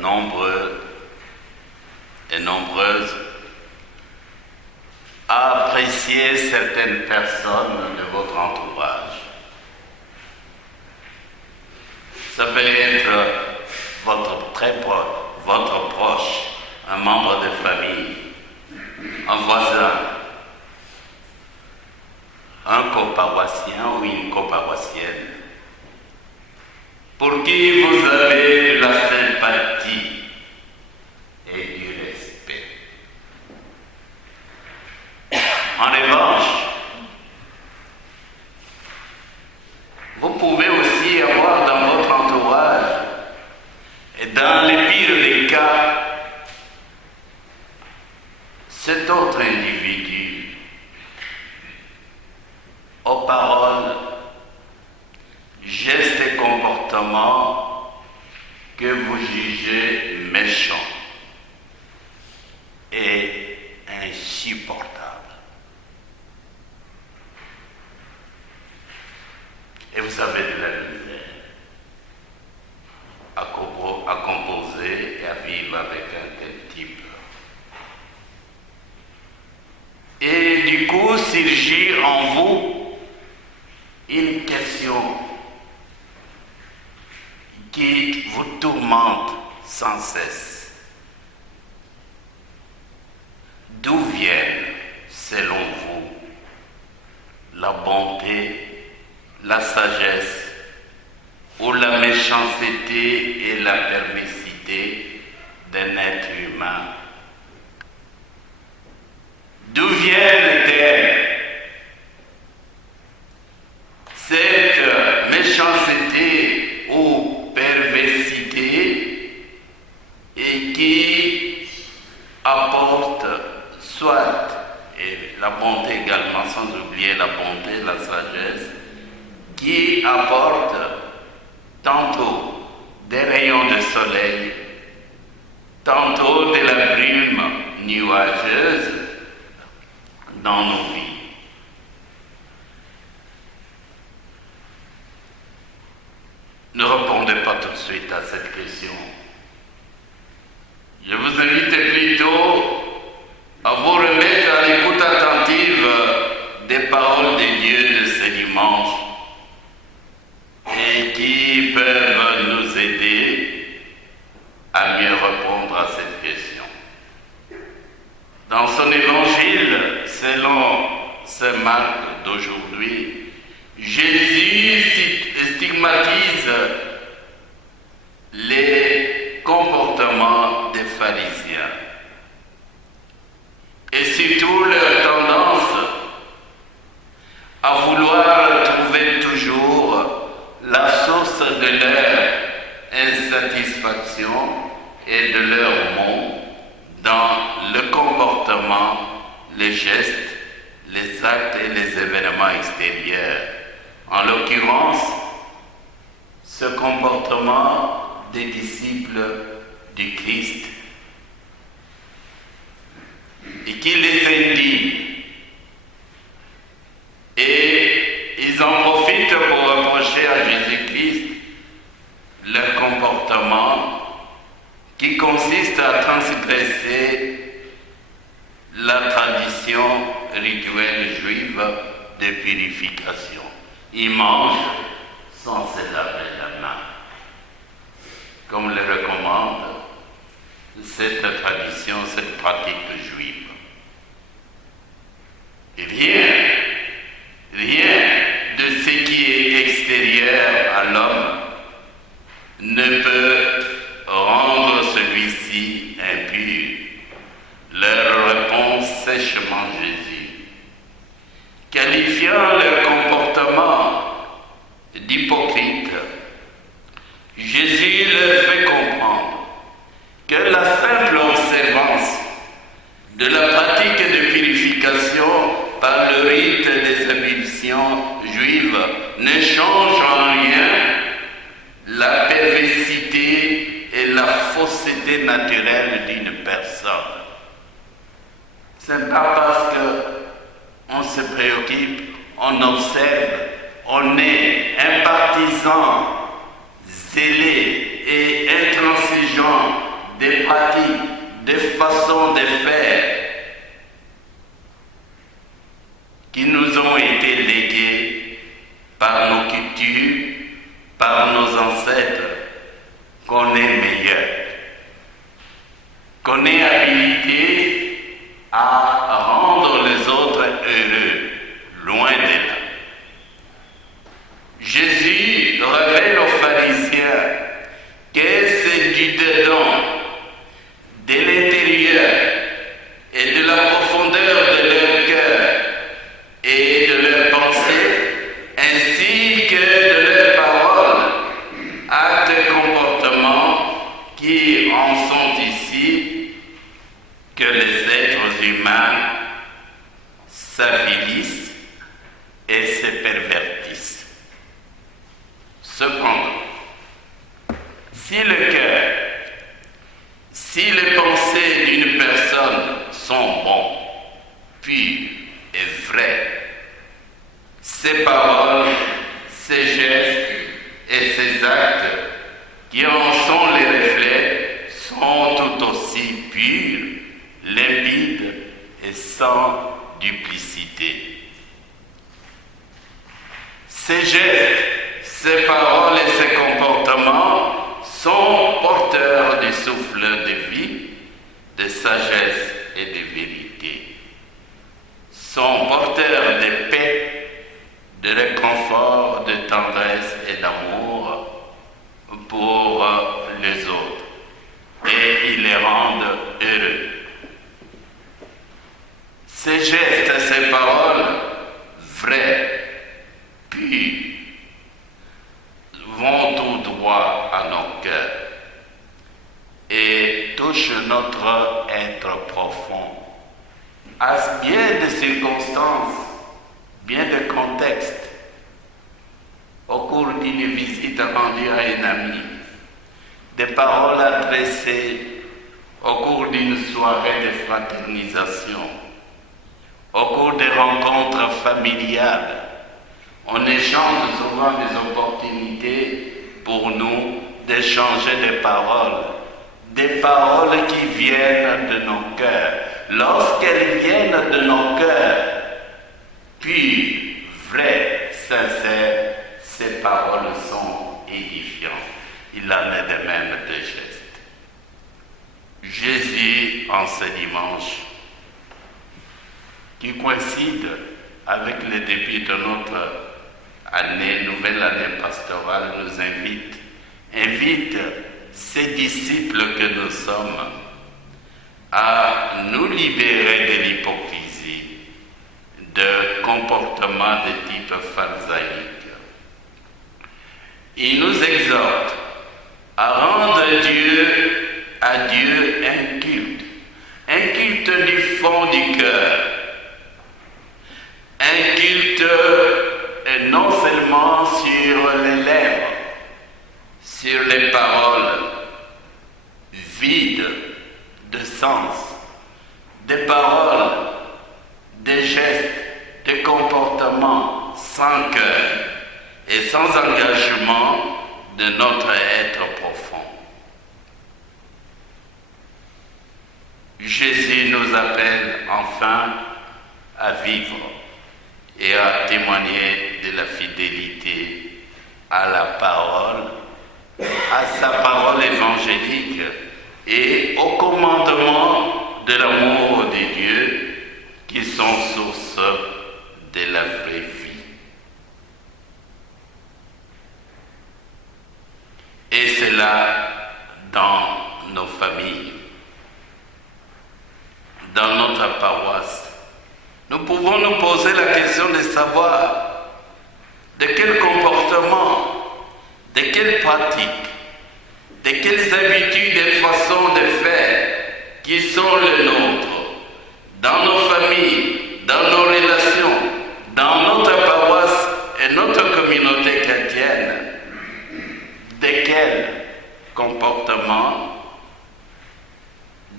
nombreux et nombreuses à apprécier certaines personnes de votre entourage. Ça peut être votre proche, un membre de famille, un voisin, un coparoissien ou une coparoissienne, pour qui vous avez de la sympathie et du respect. En revanche, vous pouvez aussi avoir dans votre entourage, et dans les pires des cas, cet autre individu aux paroles, gestes et comportements que vous jugez méchants et insupportables. Et vous avez de la misère à composer et à vivre avec un tel type. Et du coup, surgit en vous une question qui vous tourmente sans cesse. D'où viennent, selon vous, la bonté, la sagesse ou la méchanceté et la perversité d'un être humain? D'où viennent-elles cette méchanceté ou perversité et qui apporte soit, et la bonté également, sans oublier la bonté, la sagesse, qui apporte tantôt des rayons de soleil, tantôt de la brume nuageuse dans nos vies. Ne répondez pas tout de suite à cette question. Je vous invite plutôt à vous remettre à l'écoute attentive des paroles de Dieu de ce dimanche et qui peuvent nous aider à mieux répondre à cette question. Dans son évangile, selon Saint Marc d'aujourd'hui, Jésus stigmatise les comportements des pharisiens et surtout leur tendance à vouloir trouver toujours la source de leur insatisfaction et de leur mot dans le comportement, les gestes, les actes et les événements extérieurs. En l'occurrence, ce comportement des disciples du Christ et qui les indigne. Et ils en profitent pour reprocher à Jésus-Christ leur comportement qui consiste à transgresser la tradition rituelle juive de purification. Ils mangent sans se laver la main, comme le recommande cette tradition, cette pratique juive. Et rien de ce qui est extérieur à l'homme ne peut rendre celui-ci impur. Leur répond sèchement Jésus, qualifiant leur comportement d'hypocrite. Jésus leur fait comprendre que la simple observance de la pratique de purification par le rite des ablutions juives ne change en rien la perversité et la fausseté naturelle d'une personne. Ce n'est pas parce qu'on se préoccupe, on observe, on est un partisan zélé et intransigeant des pratiques, des façons de faire qui nous ont été léguées par nos cultures, par nos ancêtres, qu'on est meilleur, qu'on est habilité à rendre les autres heureux, loin de là. Jésus révèle aux pharisiens que c'est du dedans, de l'intérieur et de la profondeur de leur cœur et de leur pensée, ainsi que de leurs paroles, actes et comportements qui en sont ici, que les êtres humains s'avilissent et se pervertissent. Cependant, si le cœur, si les pensées d'une personne sont bons, pures et vraies, ses paroles, ses gestes et ses actes qui en sont les reflets sont tout aussi purs, limpides et sans duplicité. Ses gestes, ses paroles et ses comportements sont porteurs du souffle de vie, de sagesse et de vérité. Sont porteurs de paix, de réconfort, de tendresse et d'amour pour les autres. Et ils les rendent heureux. Ces gestes, ces paroles vraies, pures, vont tout droit à nos cœurs et touchent notre être profond. À bien de circonstances, bien de contextes, au cours d'une visite rendue à un ami, des paroles adressées au cours d'une soirée de fraternisation, au cours des rencontres familiales. On échange souvent des opportunités pour nous d'échanger des paroles qui viennent de nos cœurs. Lorsqu'elles viennent de nos cœurs, pures, vraies, sincères, ces paroles sont édifiantes. Il en est de même des gestes. Jésus, en ce dimanche, qui coïncide avec le début de notre nouvelle année pastorale, nous invite ses disciples que nous sommes à nous libérer de l'hypocrisie, de comportements de type pharisaique. Il nous exhorte à rendre à Dieu un culte du fond du cœur, un culte non seulement sur les lèvres, sur les paroles vides de sens, des paroles, des gestes, des comportements sans cœur et sans engagement de notre être profond. Jésus nous appelle enfin à vivre et à témoigner de la fidélité à la parole, à sa parole évangélique et au commandement de l'amour de Dieu qui sont source de la vraie vie. Et c'est là dans nos familles, dans notre paroisse. Nous pouvons nous poser la question de savoir de quel comportement, de quelles pratiques, de quelles habitudes et façons de faire qui sont les nôtres, dans nos familles, dans nos relations, dans notre paroisse et notre communauté chrétienne, de quels comportements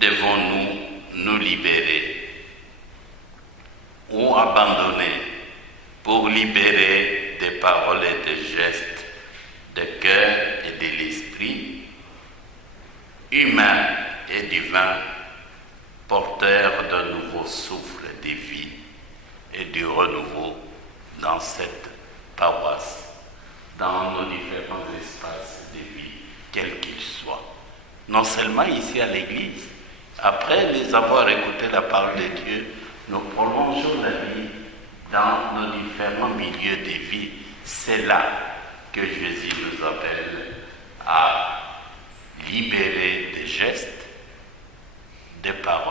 devons-nous nous libérer ou abandonner pour libérer des paroles et des gestes de cœur et de l'esprit humain et divin, porteur d'un nouveau souffle de vie et du renouveau dans cette paroisse, dans nos différents espaces de vie, quels qu'ils soient. Non seulement ici à l'église, après les avoir écouté la parole de Dieu, nous prolongeons la vie dans nos différents milieux de vie. C'est là que Jésus nous appelle à libérer des gestes, des paroles,